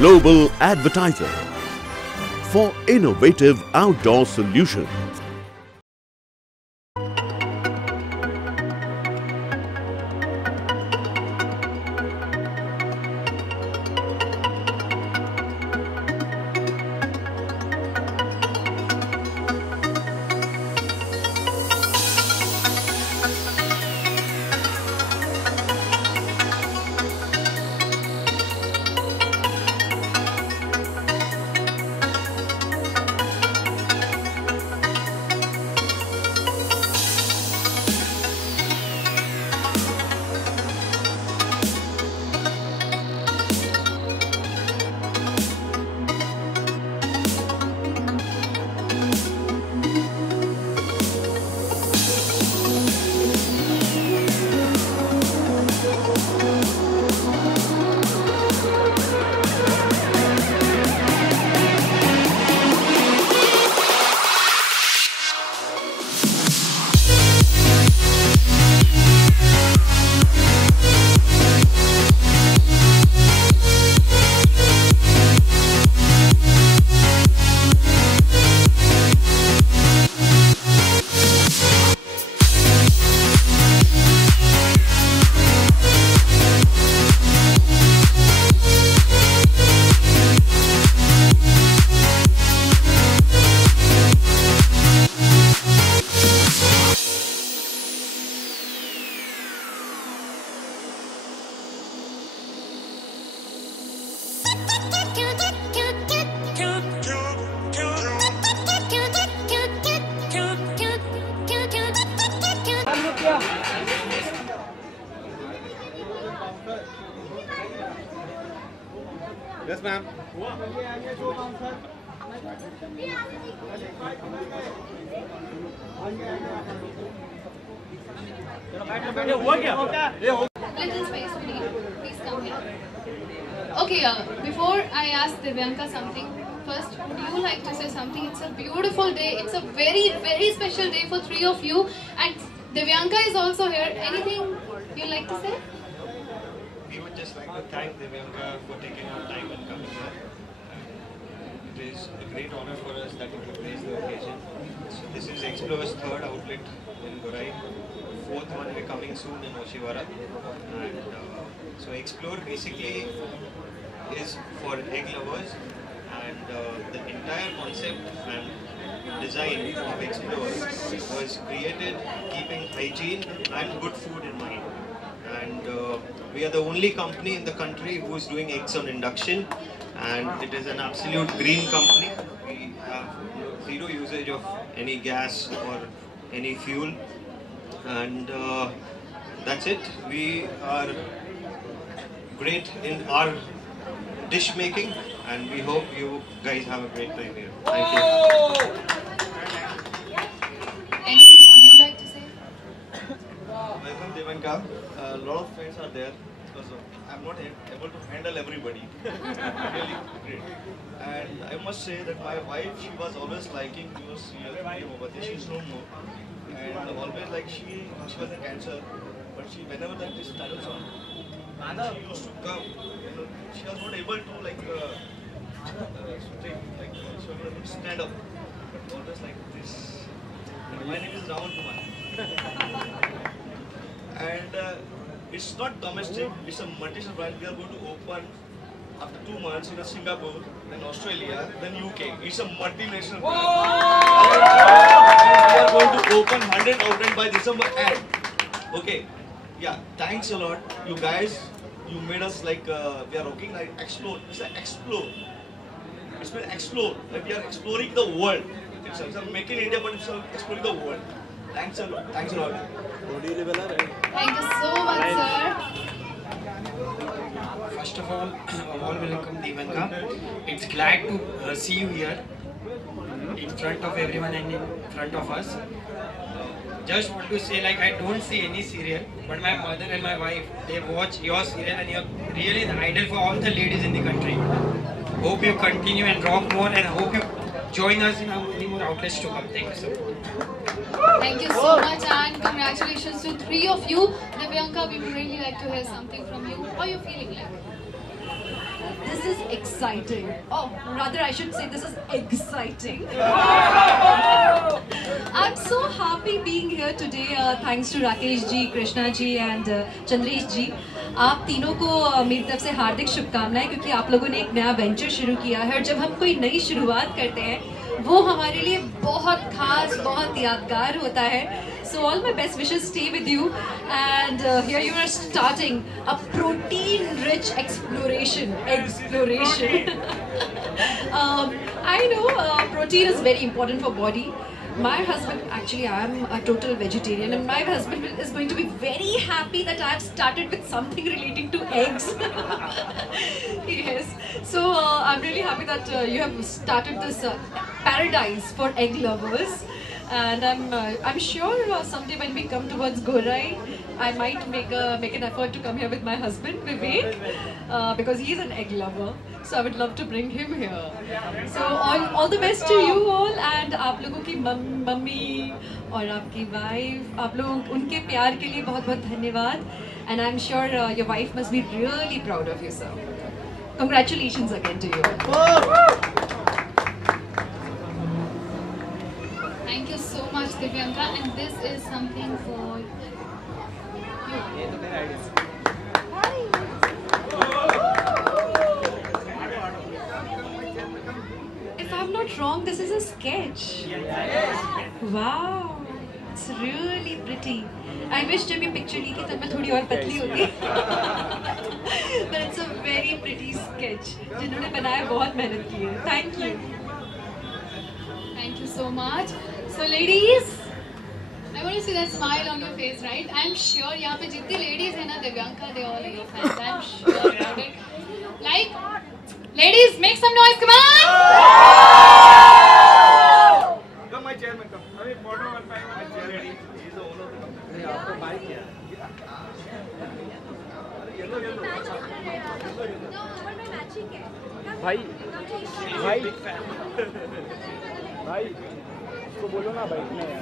global advertiser for innovative outdoor solutions. Yes, ma'am. Little space, please come here. Okay, before I ask Divyanka something, first, would you like to say something? It's a beautiful day. It's a very, very special day for three of you. And Divyanka is also here. Anything you'd like to say? We would just like to thank Divyanka for taking our time and coming here. It is a great honor for us that you could grace the occasion. So this is Explore's third outlet in Gorai. Fourth one will be coming soon in Oshiwara. And so Explore basically is for egg lovers, and the entire concept and design of Explore was created keeping hygiene and good food in mind. And we are the only company in the country who is doing eggs on induction, and it is an absolute green company. We have zero usage of any gas or any fuel, and that's it. We are great in our dish making, and we hope you guys have a great time here. Thank you. Anything would you like to say? Welcome, Divyanka. A lot of friends are there because I'm not able to handle everybody. Really great. And I must say that my wife, she was always liking your serial Mohabbat. She's no more. And always like she was in cancer, but she whenever that this titles on, she used to come. You know, she was not able to like straight, like she was not able to stand up, but always like this. And my name is Rahul Kumar. And it's not domestic, it's a multinational brand. We are going to open after 2 months in Singapore, then Australia, then UK. It's a multinational brand. We are going to open 100 outlets by December end. Okay, yeah, thanks a lot. You guys, you made us like, we are rocking like explore. It's like explore. It's been explore. Like we are exploring the world. It's a make in India, but it's exploring the world. Thanks a lot. Thanks a lot. Thank you so much, sir. First of all, welcome Divyanka. It's glad to see you here in front of everyone and in front of us. Just want to say, like, I don't see any serial, but my mother and my wife, they watch your serial and you're really the idol for all the ladies in the country. Hope you continue and rock more, and hope you join us in many more outlets to come. Thank you so much. Thank you so much, and congratulations to three of you. Divyanka, we would really like to hear something from you. How are you feeling like? this is exciting. Oh, rather I should say this is exciting. I'm so happy being here today. Thanks to Rakesh ji, Krishna ji and Chandresh ji. आप तीनों को मेरी तरफ से हार्दिक शुभकामनाएं, क्योंकि आप लोगों ने एक नया वेंचर शुरू किया है और जब हम कोई नई शुरुआत करते हैं वो हमारे लिए बहुत खास, बहुत यादगार होता है. So all my best wishes stay with you, and here you are starting a protein-rich exploration. I know protein is very important for body. My husband, actually I am a total vegetarian, and my husband is going to be very happy that I have started with something relating to eggs. Yes, so I'm really happy that you have started this paradise for egg lovers. And I'm sure someday when we come towards Gorai, I might make an effort to come here with my husband Vivek, because he's an egg lover. So I would love to bring him here. So all the best to you all, and आप लोगों की mummy और आपकी wife, आप लोग उनके प्यार के लिए बहुत बहुत धन्यवाद. And I'm sure your wife must be really proud of you, sir. Congratulations again to you. Thank you so much, Divyanka, and this is something for you. If I'm not wrong, this is a sketch. Wow, it's really pretty. I wish जब ये picture ली थी तब मैं थोड़ी और पतली होती. But it's a very pretty sketch. जिन्होंने बनाया बहुत मेहनत की है. Thank you. Thank you so much. So ladies, I want to see that smile on your face, right? I'm sure यहाँ पे जितनी ladies हैं ना Divyanka, they all are your fans. I'm sure about it. Like, ladies, make some noise, come on! Come my chairman, come. अरे photo one by one already. He's the owner of the company. आपका bike क्या? भाई इसको बोलो ना भाई में यार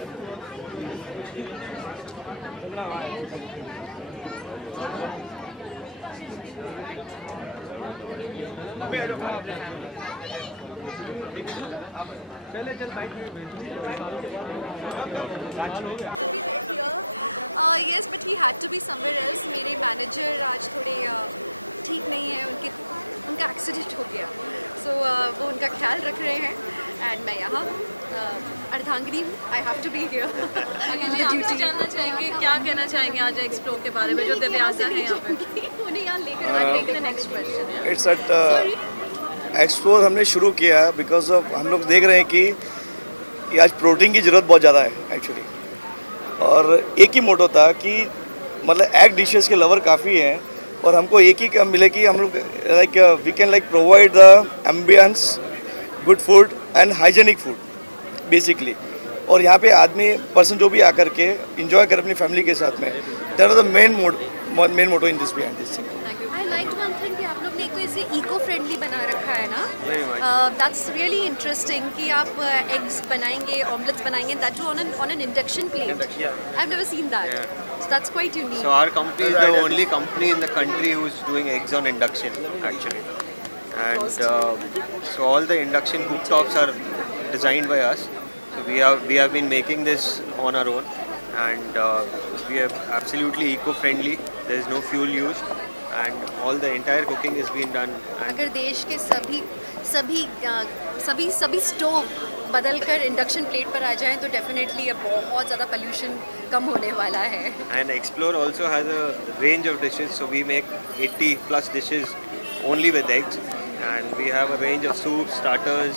चलना चले चल बाइक में Yes, but he had to be somewhere else. मेरे मैनेजर आज थोड़े ठीक नहीं है, उनका एक्सीडेंट हो गया. So वो उनका ख्याल रख रहे हैं, and मैं यहाँ अर्धांगिनी हूँ. I have to be here. आपसे जानना चाहेंगे, क्या कहना चाहेंगे आज एक्सप्लोर के बारे में जो दिव्यांका है यहाँ पे? उन्हें यहाँ लेकर next question. It's at explore हमने शुरू किया बिकॉज ऑफ हम लोग देख रहे हैं कि ये आज प्रोटीन की ज़रूरत बहुत ज़्यादा है एक्चुअली. और एक ही मोटो था कि मतलब एग डिशेस के लवर काफ़ी हैं और हमको एक ही मिले कि हम लोग like we can like provide the ambience, good food and hygienic food basically. और यहाँ पे आदमी पर्सन जो भी आकर के इंजॉय करे अपनी फैमिली के साथ में, that was the main motto in this behind this thing. I liked one thing कि आप लोग ने कोई ऐसे इको फ्रेंडली बना रखा है ना. That's really interesting कि आप eggs बनाएंगे, omelets बनाएंगे, that too on an induction plate. I've never seen that. So that's quite unique. So our company is the only company in the country who's doing eggs on induction actually. And so all the induction cooktops are designed by us. So we have been making this on our own, and we are absolutely eco-friendly. There is no fuel used, and all the entire cooking is being done. अगर देश के सभी stove बदलकर induction plate पर आ जाएं तो definitely अब बहुत ज़्यादा पोल्यूशन कम होने वाला है. And Explore also has a range of dishes, so we make 80 plus dishes only with eggs, and we have a range of soups, starters,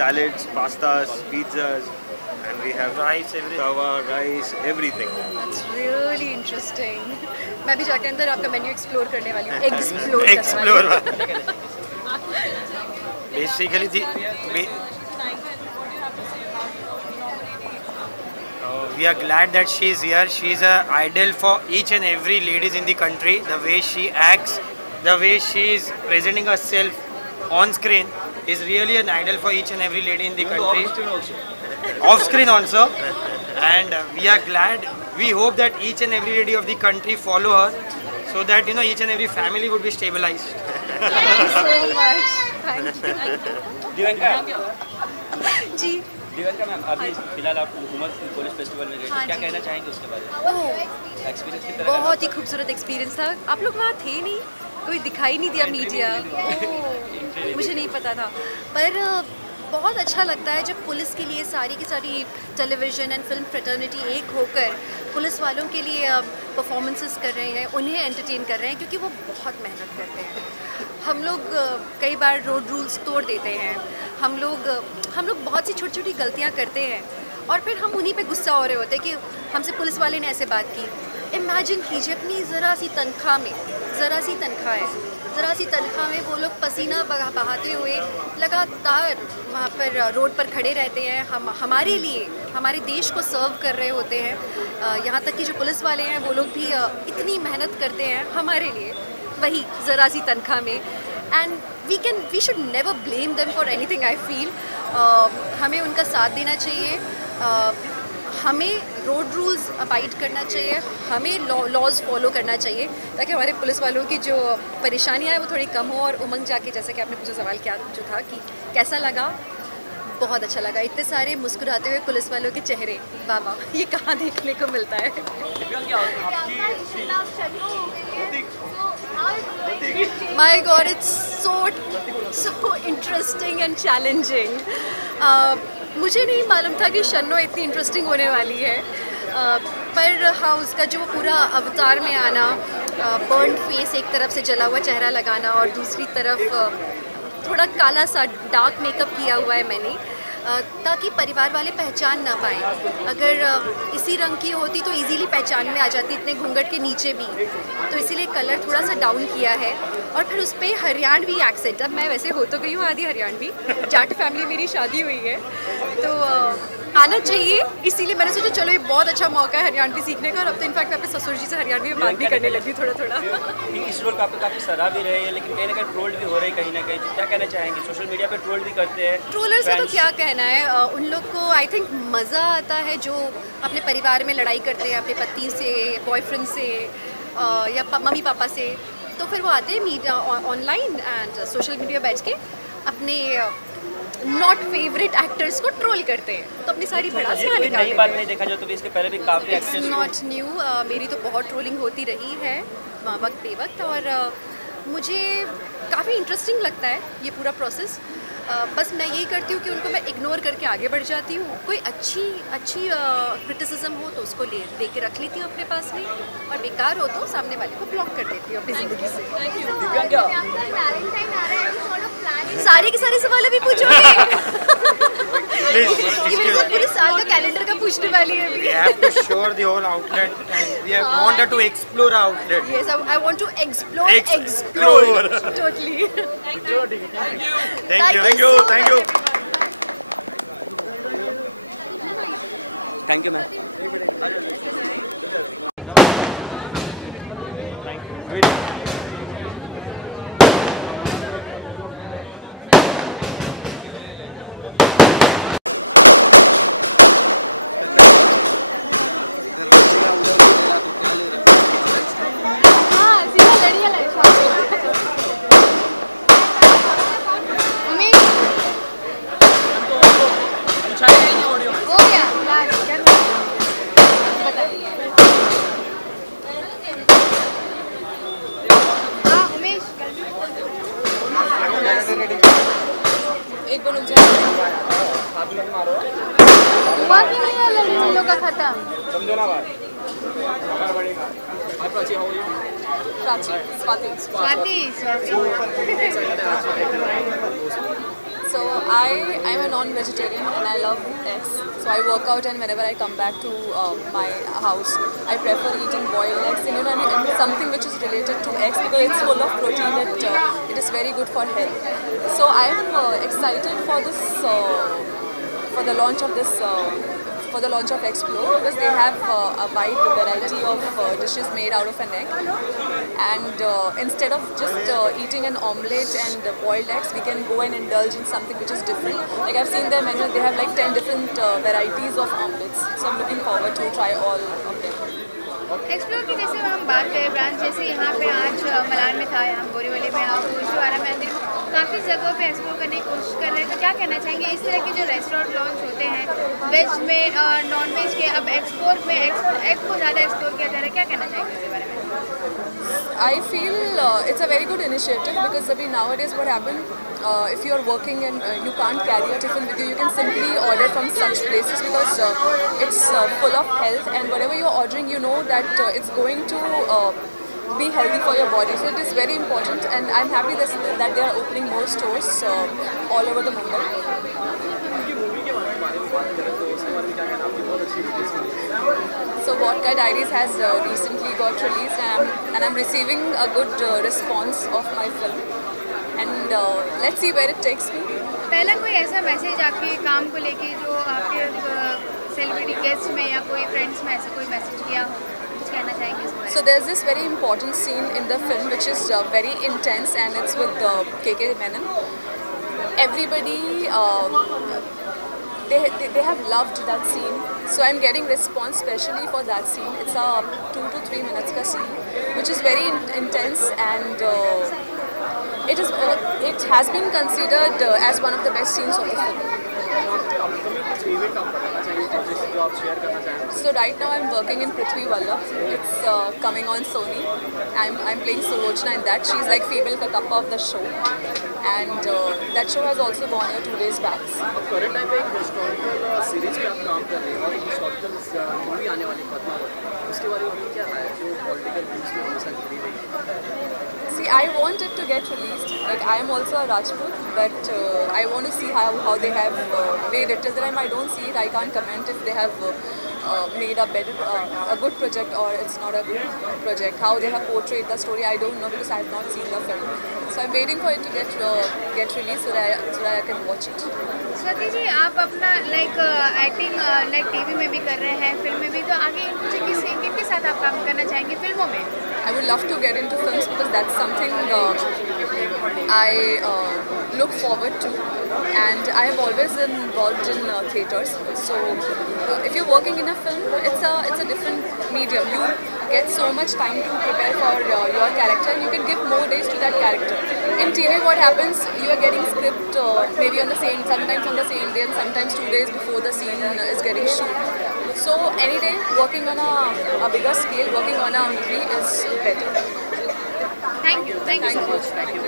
salads, pastas, pizzas, and we have rice, tawa, rice, everything. That's really interesting. मैं भी जाके अंदर आपका menu explore करने वाली हूँ. Explore Basically we are glad that she is here. She is an idol for each and every ladies in the country. The way she acts, the way she is presenting herself on screen is really an idol for each and every lady in the country. Off screen also. And we are glad. We hope that each and every lady of the country follow her, so that each and every family would be stabilized. Divyanka ji Divyanka ma'am, अभी फिलहाल आप हुकूमत police festival में गए थे, हाँ क्या जी। कहना चाहेंगे उसके बारे में? एक्सपीरियंस किस तरह का बहुत ही खूबसूरत एक्सपीरियंस था। आप लोग वहाँ थे नहीं, कोई दिखाई नहीं दिया मीडिया, मुझे नहीं पता था। पर बहुत अच्छा लगता है जब पुलिस के लिए सारी की सारी टेलीविज़न एंड फिल्म फ्रेटर्निटी एक होकर पुलिस वालों के लिए परफॉर्मेंसेस कर रहे हैं, उन्हें एंटरटेन कर रहे हैं, क्योंकि वो बहुत मेहनत करते हैं। हम लोग कई बार रोड रूल्स तोड़ देते हैं, हम लोग बहुत सी छोटी छोटी गलतियाँ करते हैं और फिर हम उन्हीं पे गुस्सा हो रहे होते हैं कि हमसे पुलिस वाले ने ऐसे बात की। इमेजिन कीजिए अपनी ज़रा सी तनख्वाह में, ज़रा सी तनख्वाह में वो लोग पसीना बहाते हुए लगातार वहाँ पर रोड पर खड़े रहते हैं, हमारे लिए, हमारे देश को सर्व कर रहे होते हैं। यहाँ तक कि जो पुलिस वाले हैं वो लोग भी इतनी मेहनत करते हैं हमारे लिए, वही ज़रा सी तनख्वाह में। And we should never blame them for anything. I feel हमें उनका साथ देना चाहिए, हमें रोड रूल्स अबाइड करना चाहिए, हमें लॉज फॉलो करना चाहिए, ताकि हमारे पुलिस वालों की जो परेशानियाँ हैं वो थोड़ी कम हो। और उमंग जाके, जैसे कि आपने मुझे सवाल किया जो था कि कैसा लगा, बहुत अच्छा लगा। इतने सारे मुस्कुराते हुए पुलिस वालों के चेहरे, वाह, ये कहाँ देखने को मिलता है। My God, it's so interesting and challenging. मुझे नहीं मालूम था कि शन्नो इतनी इंटरेस्टिंग होने वाली है, पर हाँ, उसका जो पूरा अवतार में आना, बर्न फेस, एक तरफ से जला हुआ चेहरा लगाना और दूसरी तरफ थोड़ा काला सा डार्क मेकअप किया हुआ है मैंने, ताकि परिवार वाले पहचान ना पाएँ। अगर इसी रंग की होती तो इजीली पहचान में आ जाती, इतने घूंघट के नीचे भी, तो इसीलिए कलर थोड़ा सा डाउन किया है। और फिर उस पर हरियाणवी एक्सेंट, अब मैं वैसे हो तो गई हूँ आधी हरियाणवी, जाट फैमिली मेरी शादी हुई है, तो आना चाहिए, इसीलिए मैंने सोचा चलो ये बहुत अच्छा मौका है हरियाणवी सीखने का। और अब तो इनफैक्ट मैं अपने ससुर जी से हरियाणवी में बात भी करने लगी थोड़ा थोड़ा। इस रोल का आपको काफ़ी सराह भी रहे हैं, लेकिन कहीं ना कहीं ट्रोल भी हो रहे हैं, कहीं ना कहीं क्या कहना चाहेंगे? सोशल मीडिया पे ट्रोल भी करते हैं ट्रोलर से, तो क्या कहना है, उन लोग को आई थिंक मज़ा आता है जो अपने परिवार में लड़ाई करते हैं अपने पति से, बॉयफ्रेंड से या मम्मी पापा से, तो फिर वो आते हैं media online and social media बैठ के अपने नॉट फेवरेट एक्टर्स को ट्रोल करते हैं, तो अपनी सारी भड़ास यहाँ निकालते हैं। नई बात नहीं देखा जाए तो इसके पहले भी काफ़ी एक्टर्स, नॉट न्यू, मेरी तो बहुत ट्रोलिंग होती रही है वक्त बेवक्त, और मुझे काफ़ी इंटरेस्टिंग लगता है ये पूरा प्रोसेस। बस मैं यही करती हूँ कि उनको मैं इग्नोर करके आगे बढ़ जाती हूँ। कोई अच्छी क्रिटिसिज्म हो तो उसको लेके रख लेती हूँ अपने पास में, और बेकार हो तो सामने वाले को ब्लॉक कर देती हूँ अपनी ज़िंदगी से। सारे के सारे सवाल अभी पूछोगे? ये मेरे साथ पूरे साल का कैलेंडर का पूछने वाली है अभी। We have to show the whole outlet and we have wanted to explore our outlet. Yes, I want to explore. Totally. Thank you. Thank you ma'am. एक बार रुक जाओ। हुआ कि नहीं है लड़कियों का खत्म? समझो ना बात। Swati. So I'm a non-vegetarian and I love eggs. So I work out, and whenever I come back to my house, I prefer eating boiled eggs. And, and something which is related to eggs because it's full of protein. It is very good for health. So I'm excited for this for the launch of this. For the launch of Explore, because they have a wide variety of dishes made out of an egg, and instead of just eating an omelette and boiled eggs, we can go and indulge in something which is different. Like I've seen their menu, they have like 10 different varieties of omelettes, so I'm looking forward to try all of them. Explore की जैसे हम बात करें branch, जैसे यहाँ पे आज Malan में था, यहाँ बोरीवली में, आप शिवारा में अंदर काफ़ी जगहों पे एक्सप्लोर करने की कोशिश कर रहे हैं, तो क्या कहना चाहेंगे इस तरह के जो रेस्टोरेंट लॉन्च होते हैं वेज में, नॉन वेज के, अब एक्सपोर्ट में एग को ज़्यादा एक्सप्लोर किया जा रहा है, क्या कहना चाहेंगे उसके बारे में? I feel it's a very good initiative because nowadays what happens, if you are working and you can't carry a tiffin with you, you can simply order from such places because it's full of health, and whatever you're ordering, you know that it's going to be healthy for your body. So it is very important, and I'm happy that they are opening more stores all over the Mumbai. So Vodka Diaries has recently got released, and I'm receiving a good response of my film, and let's see where it takes me. पहला कोई ऐसा message आपके काम को लेके जो आपके celebrity guest में या कोई फ्रेंड्स में ऐसा कोई मैसेज किया हो, कुछ कहना चाहेंगे इस बारे में? So there's this very important scene in the film which is very intense, and it's with KK Menon. Everybody they have loved that scene, so I'm getting response specially for that scene. It's a 2 to 3 minutes ka scene, which is very intense, and it has been considered as one of the best scenes of the film. So right now I'm working in Prithvi Vallabh. It's coming on Sony. I'm playing Sulochana in that. She's like female Katappa of the show, and that show has also gone here 2 days back. Current time पे एक historical series पे आप काम कर रहे हैं और एक हिस्टोरिकल मूवी आने वाली पद्मावत, उसके बारे में क्या राय है जो पॉलिटिकल न्यूज़ में हमेशा जुड़ी रही है? See, I want it to get released. Like, I am also a Rajput, but I want to see how they have made it. Till the time I don't see it, I can't comment if they have made a good project or it's not a good project. How they have portrayed the story, I don't know because I have not seen the film. So I'm waiting for it to get released so that I can watch it. Swati ji, आप अपना acting TV में भी कर रहे हैं, film में भी, तो आगे किनके साथ आप काम करना चाहेंगे फिल्मों में? I would love to get into films because that's something I look forward to, and I have always been involved in theatres. So if you're working in a film, it's a different medium. You get so much time to prepare for your character, and you can give more days to that character. In TV, what happens? You are getting script maybe sometimes on the same day, and sometimes 2 days before the scene is getting shoot. So any day, working on a bigger scale, working on a movie is better. Thank you so much. Thank you.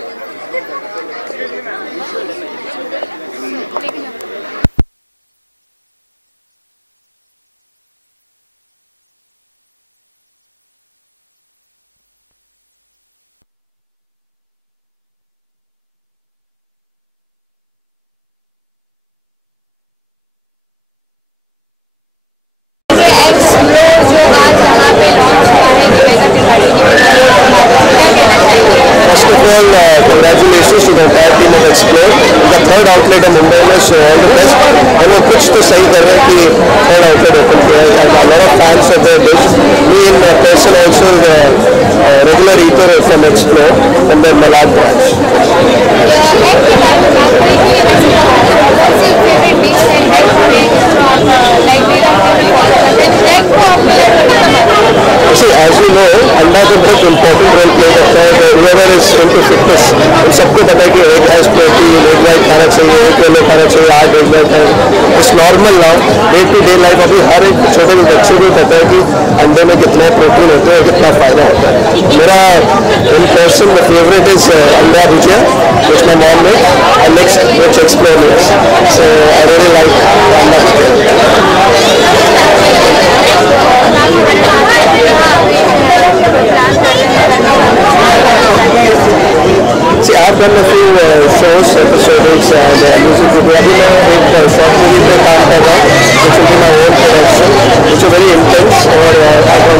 Congratulations to the entire team of Explore. The third outlet in Mumbai में, so all the best. और वो कुछ तो सही कर रहे हैं कि third outlet open किया है, and a lot of fans of their dish. Me in person also regular eater from Explore from the Malad branch. See, as you know, अंडा तो बहुत important role play करता है. Whoever is into fitness, उन सबको पता है कि egg has protein, egg white खाना चाहिए, egg yellow खाना चाहिए, 8 egg white खाना. It's normal now, day to day life. अभी हर एक छोटे बच्चे को पता है कि अंडे में कितना प्रोटीन होता है, कितना फायदा होता है. मेरा in person the favorite is अंडा भुजिया, which my mom makes, and next which Explore makes. So I really like अंडा भुजिया. See, I've done a few shows, episodes, and music video. अभी मैं एक short movie पे काम कर रहा हूँ, which will be my own production, which is very intense और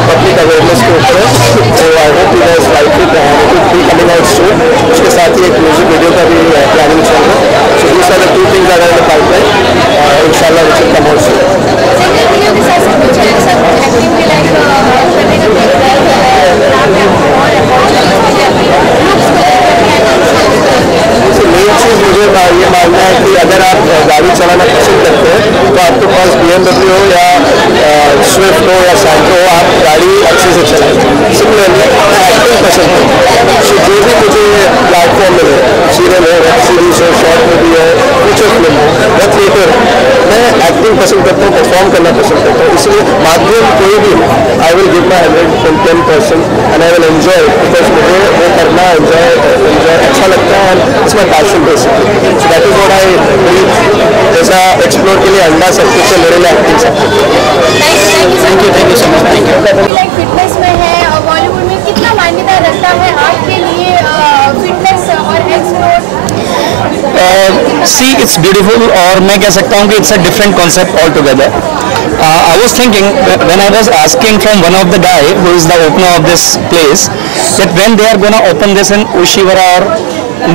public awareness के ऊपर है. So I hope you guys like it, and it will be coming out soon. उसके साथ ही एक music video का भी planning चल रहा है. So these are the 2 things that are in the pipeline. Inshallah, which will come out soon. Main चीज़ मुझे ये मानना है कि अगर आप गाड़ी चलाना पसंद करते हैं तो आपके पास BMW हो या स्विफ्ट हो या सैंट्रो हो, आप गाड़ी अच्छे से पसंद करता हूँ, परफॉर्म करना पसंद करता हूँ, इसलिए माध्यम कोई भी हो, I will give my 110% and I will enjoy, because मुझे वो करना एंजॉय अच्छा लगता है and it's my passion basically. So that is what I believe. जैसा एक्सप्लोर के लिए अंडा सब कुछ है, मेरे लिए एक्टिंग सब कुछ. Thank you so much. Thank you. I was thinking when I was asking from one of the guy who is the owner of this place that when they are gonna open this in Kushivara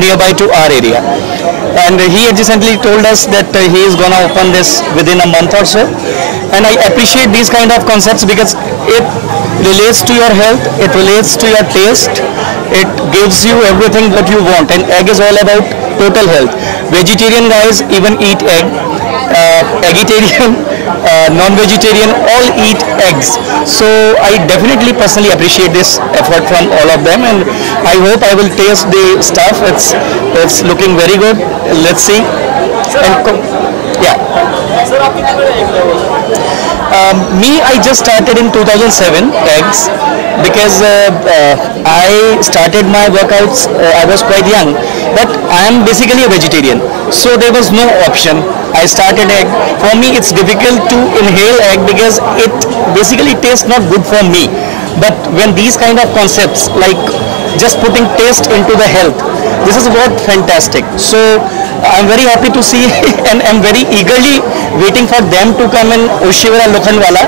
nearby to our area, and he exactly told us that he is gonna open this within a month or so, and I appreciate these kind of concepts because it relates to your health, it relates to your taste, it gives you everything that you want, and egg is all about total health. Vegetarian guys even eat egg. Vegetarian, non-vegetarian, all eat eggs. So I definitely personally appreciate this effort from all of them. I hope I will taste the stuff. It's looking very good. Let's see. Sir, yeah. Sir, आप कितने बड़े egg lover हो? Me, I just started in 2007 eggs because I started my workouts. I was quite young, but I am basically a vegetarian, so there was no option. I started egg. For me, it's difficult to inhale egg because it basically tastes not good for me. But when these kind of concepts, like just putting taste into the health, this is what fantastic. So I'm very happy to see it, and I'm very eagerly waiting for them to come in Kushivara Lokhandwala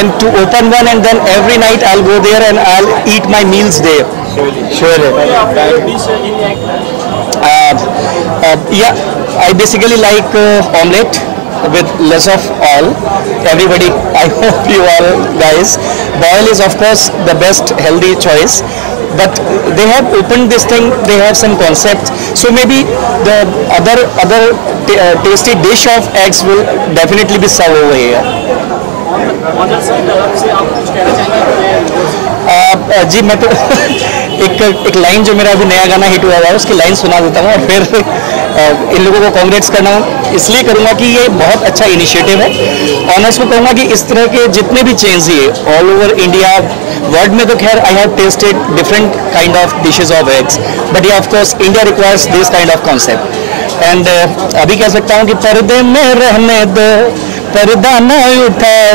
and to open one, and then every night I'll go there and I'll eat my meals there. What is your favorite dish in the egg? Yeah, I basically like omelette with less of oil. Everybody, I know you all guys, oil is of course the best healthy choice, but they have opened this thing, they have some concepts, so maybe the other tasty dish of eggs will definitely be served over here. Owner sir तरफ से आप कुछ कहना चाहेंगे अपने? जी मैं तो एक लाइन जो मेरा अभी नया गाना हिट हुआ है उसकी लाइन सुना देता हूँ, फिर इन लोगों को कांग्रेस करना इसलिए करूँगा कि ये बहुत अच्छा इनिशिएटिव है. ऑनर्स को कहूँगा कि इस तरह के जितने भी चेंज है ऑल ओवर इंडिया वर्ल्ड में, तो I have tested different kind of dishes of eggs, but of course India requires this kind of concept. And अभी कह सकता हूँ कि पर्दे में रहने दो, पर्दा ना उठाओ,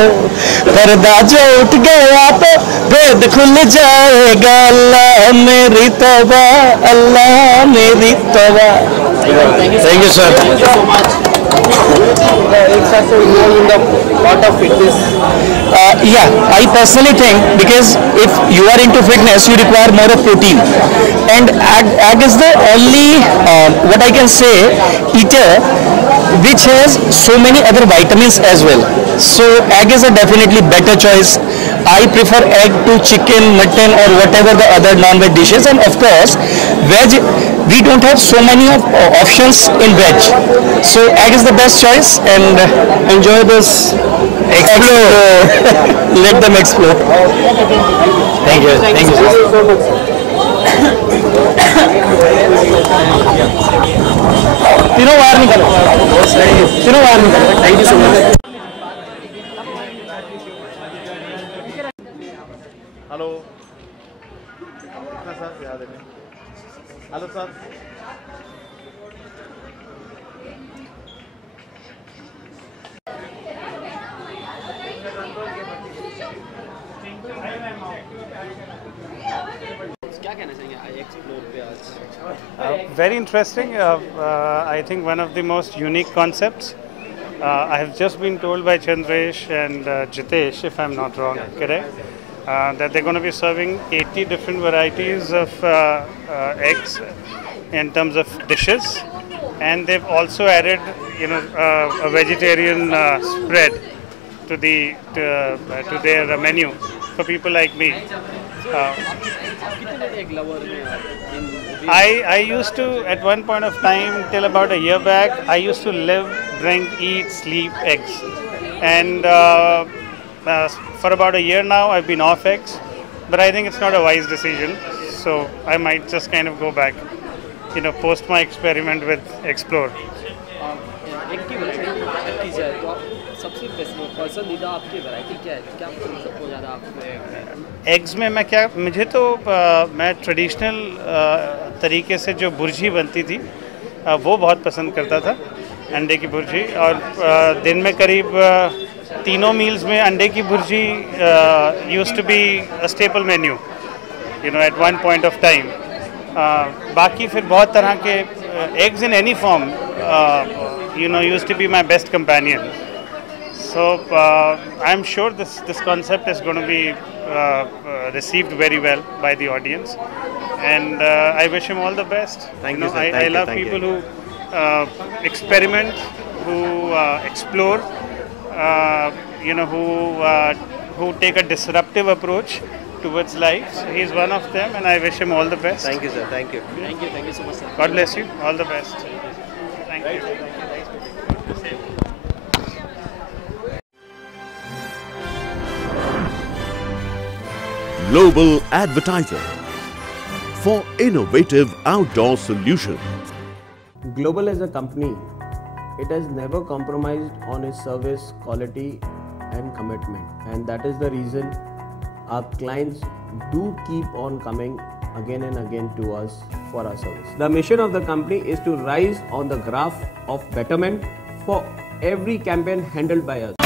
पर्दा जो उठ गया तो भेद खुल जाएगा. अल्लाह मेरी तौबा, अल्लाह मेरी तौबा. Thank you so much, sir. Thank you so much. Do you think the eggs are so involved in the part of fitness? Yeah, I personally think because if you are into fitness, you require more of protein. And egg is the only, what I can say, eater which has so many other vitamins as well. So egg is a definitely better choice. I prefer egg to chicken, mutton or whatever the other non-veg dishes. And of course, veg, we don't have so many options in veg. So egg is the best choice. Enjoy this. Explore. Yeah. Let them explore. Okay, okay. Thank you. Thank you so much. Thank you so much, sir. तीनों wire निकल, तीनों wire निकल. Hello sir, याद है. Hello sir. क्या कहना चाहेंगे I explore पे आज? Very interesting. I think one of the most unique concepts. I have just been told by Chandresh and Jitesh, if I'm not wrong, correct, that they're going to be serving 80 different varieties of eggs in terms of dishes, and they've also added, a vegetarian spread to their menu for people like me. I used to, at one point of time, till about a year back, I used to live, drink, eat, sleep eggs. And for about a year now, I've been off eggs. But I think it's not a wise decision. So I might just kind of go back, post my experiment with Explore. एक की बात की जाए तो आप सबसे पसंदीदा आपकी वैरायटी क्या है, क्या पसंद सबको ज़्यादा आपको? एग्स में मैं क्या, मुझे तो मैं ट्रेडिशनल तरीके से जो बुर्जी बनती थी वो बहुत पसंद करता था, अंडे की बुर्जी। और दिन में करीब तीनों मील्स में अंडे की bhurji used to be a staple menu, you know, at one point of time. बाकी फिर बहुत तरह के eggs in any form you know, used to be my best companion. So I'm sure this concept is going to be received very well by the audience, and I wish him all the best. Thank you, sir. I love people who experiment, who explore, you know, who take a disruptive approach towards life. So he's one of them, and I wish him all the best. Thank you, sir. Thank you. Thank you so much, sir. God bless you. All the best. Thank you. Global Advertiser for innovative outdoor solutions. Global as a company, it has never compromised on its service quality and commitment, and that is the reason our clients do keep on coming again and again to us for our service. The mission of the company is to rise on the graph of betterment for every campaign handled by us.